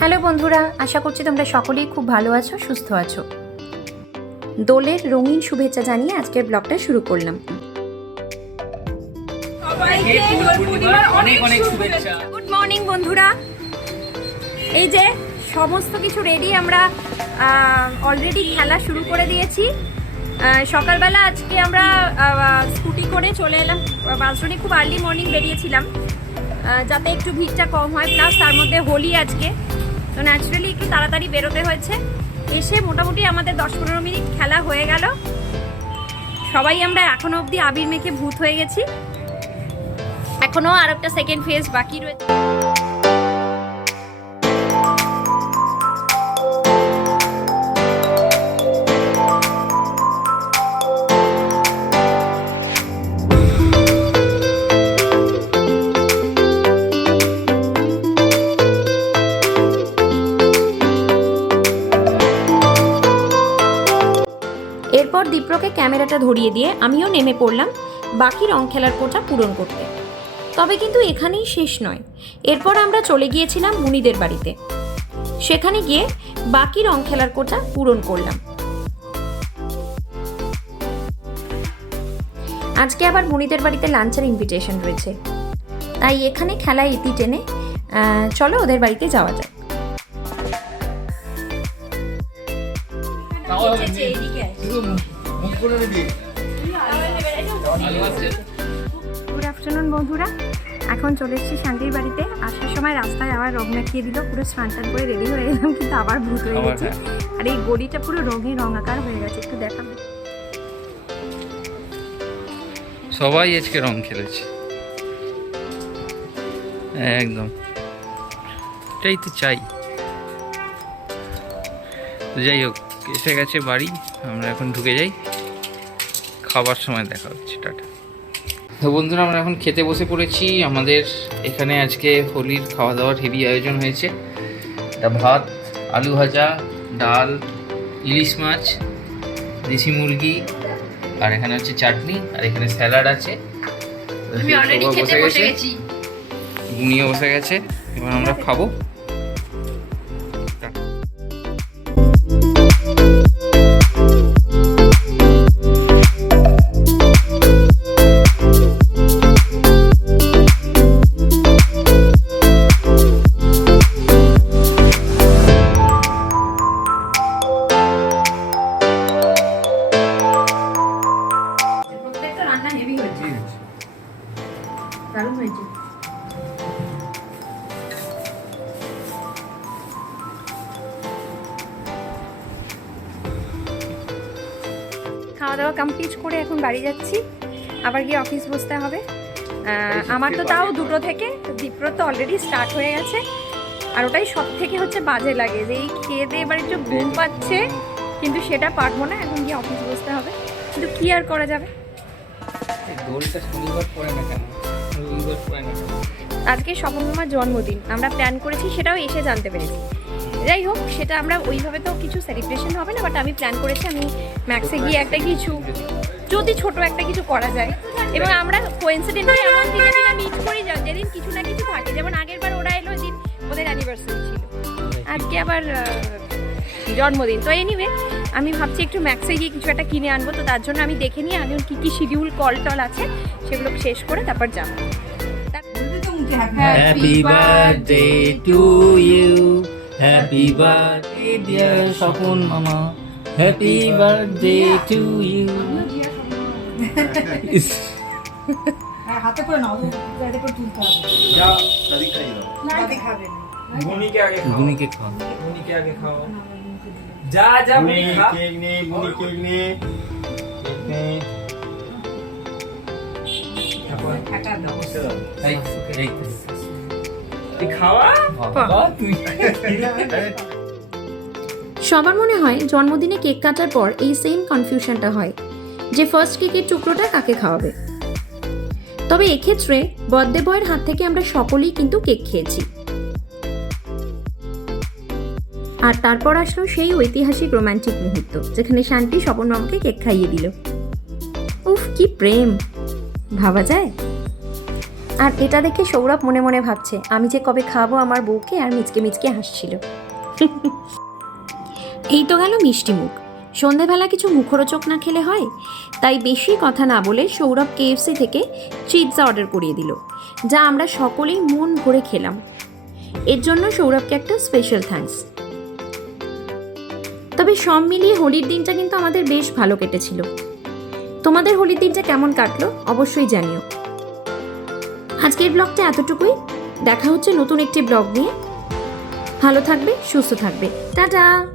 Hello বন্ধুরা, আশা করছি তোমরা সকলেই খুব ভালো আছো, সুস্থ আছো। দোলের রঙিন শুভেচ্ছা জানিয়ে আজকের ব্লগটা শুরু করলাম। গুড মর্নিং বন্ধুরা। এই যে সমস্ত কিছু রেডি, আমরা অলরেডি খেলা শুরু করে দিয়েছি। সকালবেলা আজকে আমরা স্কুটি করে চলে এলাম বাসস্ট্যান্ডে, খুব আর্লি মর্নিং বেরিয়েছিলাম যাতে একটু ভিড়টা কম হয়, প্লাস তার মধ্যে হোলি আজকে, তো ন্যাচারালি একটু তাড়াতাড়ি বেরোতে হয়েছে। এসে মোটামুটি আমাদের 10-15 মিনিট খেলা হয়ে গেল। সবাই আমরা এখনো অবধি আবির মেখে ভূত হয়ে গেছি, এখনো আর একটা সেকেন্ড ফেজ বাকি রয়েছে। এরপর দীপ্রকে ক্যামেরাটা ধরিয়ে দিয়ে আমিও নেমে পড়লাম বাকি রং খেলার কোটা পূরণ করতে। তবে কিন্তু এখানেই শেষ নয়, এরপর আমরা চলে গিয়েছিলাম মুনিদের বাড়িতে। সেখানে গিয়ে বাকি রং খেলার কোটা পূরণ করলাম। আজকে আবার মুনিদের বাড়িতে লাঞ্চের ইনভিটেশন রয়েছে, তাই এখানে খেলায় ইতি টেনে চলো ওদের বাড়িতে যাওয়া যায়। গুড আফটারনুন বন্ধুরা, এখন চলে এসেছি শান্তির বাড়িতে। আসার সময় রাস্তায় আবার রং মাখিয়ে দিল, পুরো স্নান টান করে রেডি হয়ে গেলাম, কিন্তু আবার ভূত হয়ে গেছে। আর এই গড়িটা পুরো রঙে রঙাকার হয়ে গেছে, একটু দেখাবো। সবাই আজকে রং খেলেছে একদম, এটাই তো চাই। যাই হোক, এসে গেছে বাড়ি, আমরা এখন ঢুকে যাই, খাবার সময় দেখা হচ্ছে, টাটা। তো বন্ধুরা, আমরা এখন খেতে বসে পড়েছি। আমাদের এখানে আজকে হোলির খাওয়া দাওয়ার হেভি আয়োজন হয়েছে। এটা ভাত, আলু ভাজা, ডাল, ইলিশ মাছ, দেশি মুরগি, আর এখানে হচ্ছে চাটনি, আর এখানে স্যালাড আছে। বসে গেছে, গুনিয়ে বসে গেছে, এবার আমরা খাবো। খাওয়া দাওয়া কমপ্লিট করে এখন বাড়ি যাচ্ছি, আবার গিয়ে অফিস বসতে হবে। আমার তো তাও 2টো থেকে, দীপ্র তো অলরেডি স্টার্ট হয়ে গেছে। আর ওটাই সব থেকে হচ্ছে বাজে লাগে, যে এই খেয়ে দিয়ে এবার একটু ঘুম পাচ্ছে, কিন্তু সেটা পারবো না, এখন গিয়ে অফিস বসতে হবে। কিন্তু কি আর করা যাবে। আজকে স্বপন মামার জন্মদিন, আমরা প্ল্যান করেছি, সেটাও এসে জানতে পেরেছি। যাই হোক, সেটা আমরা ওইভাবে তো কিছু সেলিব্রেশন হবে না, বাট আমি প্ল্যান করেছি আমি ম্যাক্সে গিয়ে একটা কিছু, যদি ছোট একটা কিছু করা যায়। এবং আমরা কোইন্সিডেন্টলি এমন দিনে দিনে মিট করি যেদিন কিছু না কিছু থাকে, যেমন আগের বার ওরা এলো, দিন ওদের অ্যানিভার্সারি ছিল, আজকে আবার জন্মদিন। তো এনিওয়ে, আমি ভাবছি একটু ম্যাক্সে গিয়ে কিছু একটা কিনে আনবো। তো তার জন্য আমি দেখে নিই আমি কী কী শিডিউল কল টল আছে সেগুলো শেষ করে তারপর যাবো। Happy birthday to you, happy birthday dear Swapan মামা, হ্যাপি বার্থডে টু ইউ। হাতে করে নাও, এটা করে তুলতে হবে। যা দাদি খাই দাও। না দাদি খাবে না। গুনিকে আগে খাও। গুনিকে খাও। গুনিকে আগে খাও। যা যা গুনি খা। কেক নে, গুনি কেক নে। কেক নে। তারপর কাটা দাও। এই খাওয়া? বাবা তুই। সবার মনে হয় জন্মদিনে কেক কাটার পর এই সেম কনফিউশনটা হয় যে ফার্স্ট কেকের টুকরোটা কাকে খাওয়াবে। তবে এক্ষেত্রে বার্থডে বয়ের হাত থেকে আমরা সকলেই কিন্তু কেক খেয়েছি। আর তারপর আসলো সেই ঐতিহাসিক রোমান্টিক মুহূর্ত, যেখানে শান্তি স্বপন মামাকে কেক খাইয়ে দিল। উফ, কি প্রেম, ভাবা যায়। আর এটা দেখে সৌরভ মনে মনে ভাবছে আমি যে কবে খাবো আমার বউকে, আর মিচকে মিচকে হাসছিল। এই তো গেল মিষ্টি মুখ। সন্ধেবেলা কিছু মুখরোচক না খেলে হয়, তাই বেশি কথা না বলে সৌরভ KFC থেকে চিজা অর্ডার করিয়ে দিল, যা আমরা সকলেই মন ভরে খেলাম। এর জন্য সৌরভকে একটা স্পেশাল থ্যাঙ্কস। তবে সব মিলিয়ে হোলির দিনটা কিন্তু আমাদের বেশ ভালো কেটেছিল। তোমাদের হোলির দিনটা কেমন কাটলো অবশ্যই জানিও। আজকের ব্লগটা এতটুকুই। দেখা হচ্ছে নতুন একটি ব্লগ নিয়ে। ভালো থাকবে, সুস্থ থাকবে। টাটা।